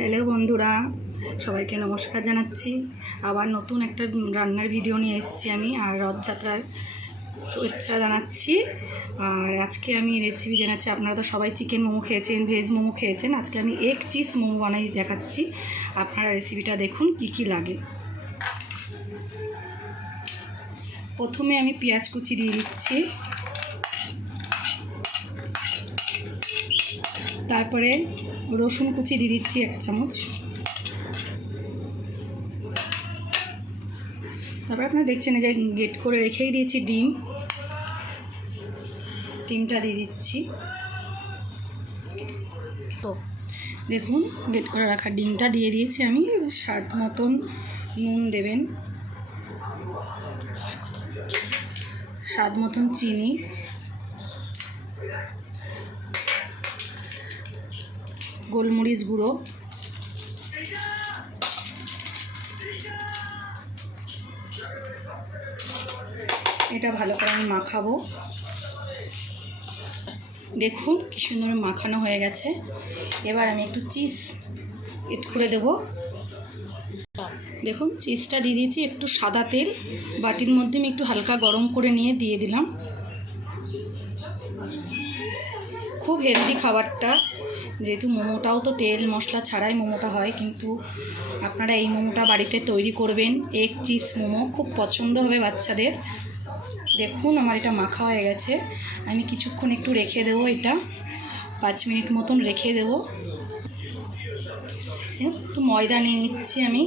Hello বন্ধুরা, সবাইকে নমস্কার জানাচ্ছি। আবার নতুন একটা রান্নার ভিডিও নিয়ে এসেছি আমি, আর রথযাত্রার শুভেচ্ছা জানাচ্ছি। আর আজকে আমি রেসিপি জানাচ্ছি। আপনারা তো সবাই চিকেন মোমো খেয়েছেন, ভেজ মোমো খেয়েছেন। আজকে আমি এগ চিজ মোমো বানাই দেখাচ্ছি। আপনারা রেসিপিটা দেখুন কি কি লাগে। প্রথমে আমি পেঁয়াজ কুচি দিয়ে দিচ্ছি, তারপরে রসুন কুচি দিয়ে দিচ্ছি 1 চামচ। তারপরে আপনারা দেখছেন যে গ্রেট করে রেখেই দিয়েছি ডিমটা দিয়ে দিচ্ছি। তো দেখুন, গ্রেট করে রাখা ডিমটা দিয়ে দিয়েছি আমি। স্বাদ মতন নুন দেবেন, স্বাদ মতন চিনি, গোলমরিচ গুঁড়ো, এটা ভালো করে আমি মাখাবো। দেখুন কি সুন্দর মাখানো হয়ে গেছে। এবার আমি একটু চিজ এড করে দেব। দেখুন চিজটা দিয়ে দিয়েছি। একটু সাদা তেল বাটির মধ্যে আমি একটু হালকা গরম করে নিয়ে দিয়ে দিলাম। খুব হেলদি খাবারটা, যেহেতু মোমোটাও তো তেল মশলা ছাড়াই মোমোটা হয়, কিন্তু আপনারা এই মোমোটা বাড়িতে তৈরি করবেন। এগ চিজ মোমো খুব পছন্দ হবে বাচ্চাদের। দেখুন আমার এটা মাখা হয়ে গেছে। আমি কিছুক্ষণ একটু রেখে দেবো, এটা 5 মিনিট মতন রেখে দেবো। একটু ময়দা নিয়ে নিচ্ছি আমি।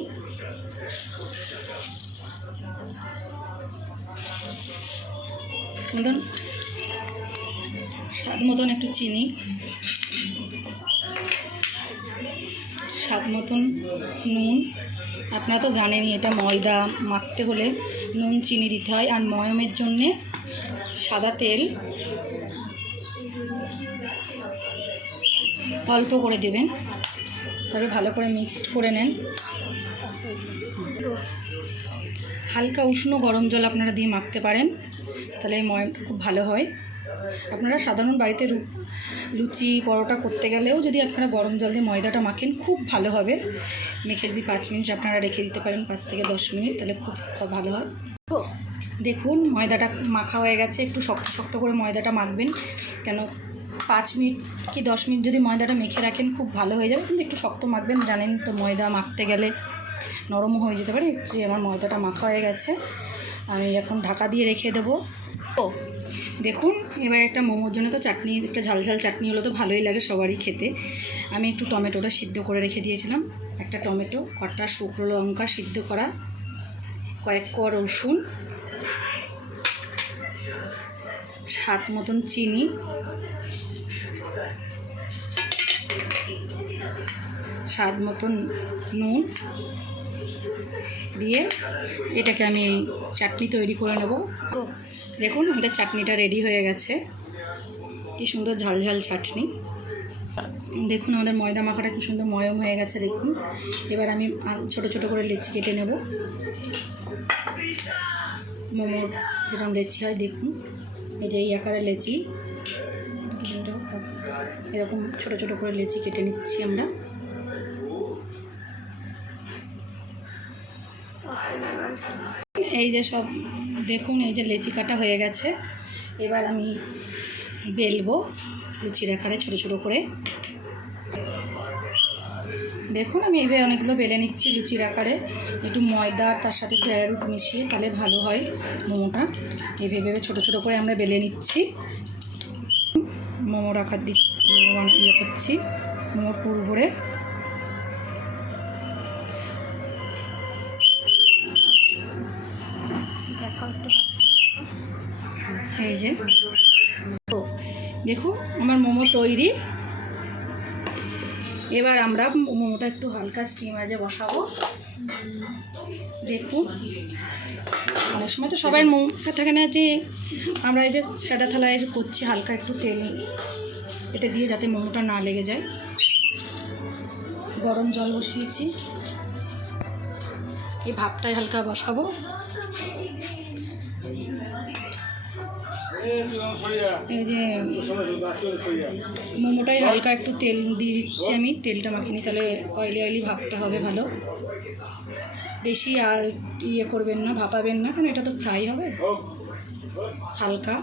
স্বাদ মতন একটু চিনি, স্বাদ মতন নুন। আপনারা তো জানেনই এটা ময়দা মাখতে হলে নুন চিনি দিতে হয়। আর ময়মের জন্যে সাদা তেল অল্প করে দেবেন। তারপরে ভালো করে মিক্সড করে নেন। হালকা উষ্ণ গরম জল আপনারা দিয়ে মাখতে পারেন, তাহলে এই ময়মটা খুব ভালো হয়। আপনারা সাধারণ বাড়িতে লুচি পরোটা করতে গেলেও যদি আপনারা গরম জল দিয়ে ময়দাটা মাখেন খুব ভালো হবে। মেখে যদি 5 মিনিট আপনারা রেখে দিতে পারেন, 5 থেকে 10 মিনিট, তাহলে খুব ভালো হয়। তো দেখুন ময়দাটা মাখা হয়ে গেছে। একটু শক্ত শক্ত করে ময়দাটা মাখবেন, কেন 5 মিনিট কি 10 মিনিট যদি ময়দাটা মেখে রাখেন খুব ভালো হয়ে যাবে, কিন্তু একটু শক্ত মাখবেন। জানেন তো ময়দা মাখতে গেলে নরমও হয়ে যেতে পারে। যে আমার ময়দাটা মাখা হয়ে গেছে, আমি এখন ঢাকা দিয়ে রেখে দেবো। তো দেখুন এবার একটা মোমোর জন্য তো চাটনি, একটা ঝাল ঝাল চাটনি হলে তো ভালোই লাগে সবারই খেতে। আমি একটু টমেটোটা সিদ্ধ করে রেখে দিয়েছিলাম। একটা টমেটো, কটা শুকনো লঙ্কা সিদ্ধ করা, কয়েক কোয়া রসুন, স্বাদ মতন চিনি, স্বাদ মতন নুন দিয়ে এটাকে আমি চাটনি তৈরি করে নেব। তো দেখুন আমাদের চাটনিটা রেডি হয়ে গেছে। কি সুন্দর ঝাল ঝাল চাটনি। দেখুন আমাদের ময়দা মাখাটা কি সুন্দর ময়ম হয়ে গেছে। দেখুন এবার আমি ছোট ছোট করে লেচি কেটে নেব। মোমোর যেরকম লেচি হয়, দেখুন এই যে এই আকারের লেচি, এরকম ছোট ছোট করে লেচি কেটে নিচ্ছি আমরা। এই যে সব দেখুন এই যে লেচি কাটা হয়ে গেছে। এবার আমি বেলবো লুচির আকারে ছোট ছোট করে। দেখুন আমি এইভাবে অনেকগুলো বেলে নিচ্ছি লুচির আকারে। একটু ময়দা তার সাথে একটু অ্যারারুট মিশিয়ে, তাহলে ভালো হয় মোমোটা। এইভাবে ছোট ছোট করে আমরা বেলে নিচ্ছি। মোমোর আকার ইয়ে করছি, মোমোর পুর ভরে। এই যে তো দেখুন আমার মোমো তৈরি। এবার আমরা মোমোটা একটু হালকা স্টিমারে বসাবো। দেখুন অনেক সময় তো সবাই মোমো থাকে না, যে আমরা এই যে সাদা থালায় করছি, হালকা একটু তেল এটা দিয়ে যাতে মোমোটা না লেগে যায়। গরম জল বসিয়েছি, এই ভাপটায় হালকা বসাবো। এই যে মোমোটাই হালকা একটু তেল দিয়ে দিচ্ছি আমি, তেলটা মাখিনি, তাহলে অয়েলি অয়েলি ভাবটা হবে ভালো। বেশি আর ইয়ে করবেন না, ভাপাবেন না, কারণ এটা তো ফ্রাই হবে। হালকা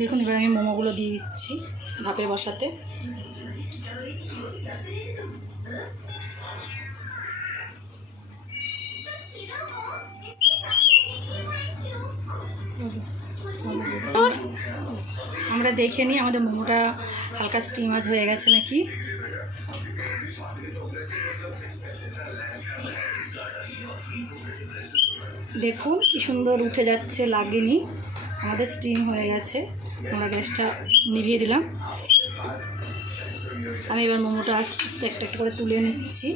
দেখুন, এবার আমি মোমোগুলো দিয়ে দিচ্ছি ভাপে বসাতে। আমরা দেখে নিই আমাদের মোমোটা হালকা স্টিমাজ হয়ে গেছে নাকি। দেখুন কি সুন্দর উঠে যাচ্ছে, লাগেনি, আমাদের স্টিম হয়ে গেছে। আমরা গ্যাসটা নিভিয়ে দিলাম। আমি এবার মোমোটা আস্তে আস্তে একটা একটা করে তুলে নিচ্ছি।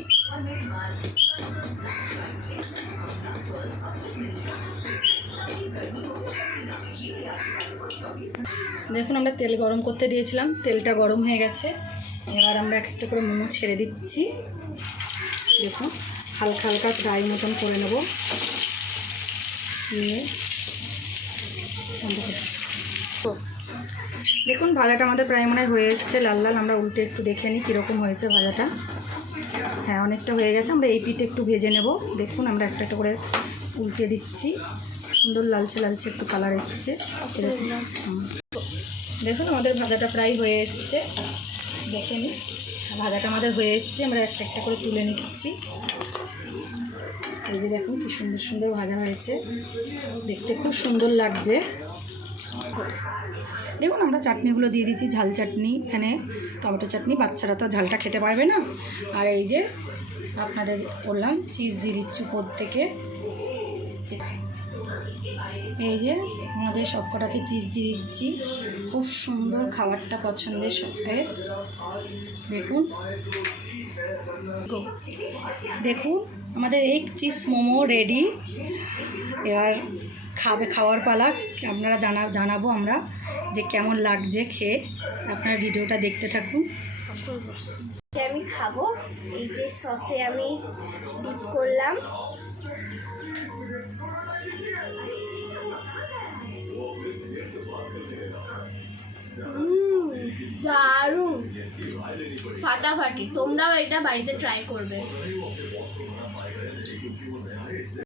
দেখুন, আমরা তেল গরম করতে দিয়েছিলাম, তেলটা গরম হয়ে গেছে। এবার আমরা এক একটা করে মোমো ছেড়ে দিচ্ছি। দেখুন, হালকা হালকা ফ্রাই মতন করে নেব। নিয়ে দেখুন, ভাজাটা আমাদের প্রায় মনে হয়ে এসছে লাল লাল। আমরা উল্টে একটু দেখে নিই কীরকম হয়েছে ভাজাটা। হ্যাঁ, অনেকটা হয়ে গেছে। আমরা এই পিঠে একটু ভেজে নেব। দেখুন, আমরা একটা একটা করে উল্টে দিচ্ছি। সুন্দর লালচে লালচে একটু কালার এসছে। দেখুন, আমাদের ভাজাটা প্রায় হয়ে এসছে। দেখে নিই, ভাজাটা আমাদের হয়ে এসছে। আমরা একটা একটা করে তুলে নিচ্ছি। এই যে দেখুন কি সুন্দর সুন্দর ভাজা হয়েছে, দেখতে খুব সুন্দর লাগছে। দেখুন, আমরা চাটনিগুলো দিয়ে দিচ্ছি। ঝাল চাটনি, এখানে টমেটো চাটনি, বাচ্চারা তো ঝালটা খেতে পারবে না। আর এই যে আপনাদের বললাম চিজ দিয়ে দিচ্ছি উপর থেকে। এই যে আমাদের সব কটাতে চিজ দিয়ে দিচ্ছি। খুব সুন্দর, খাবারটা পছন্দের সবের। দেখুন দেখুন আমাদের এক চিজ মোমো রেডি। এবার খাওয়ার পালা। আপনারা জানাবো আমরা যে কেমন লাগছে খেয়ে। আপনারা ভিডিওটা দেখতে থাকুন। আমি খাবো। এই যে সসে আমি ডিপ করলাম। দারুণ, ফাটাফাটি। তোমরাও এটা বাড়িতে ট্রাই করবে।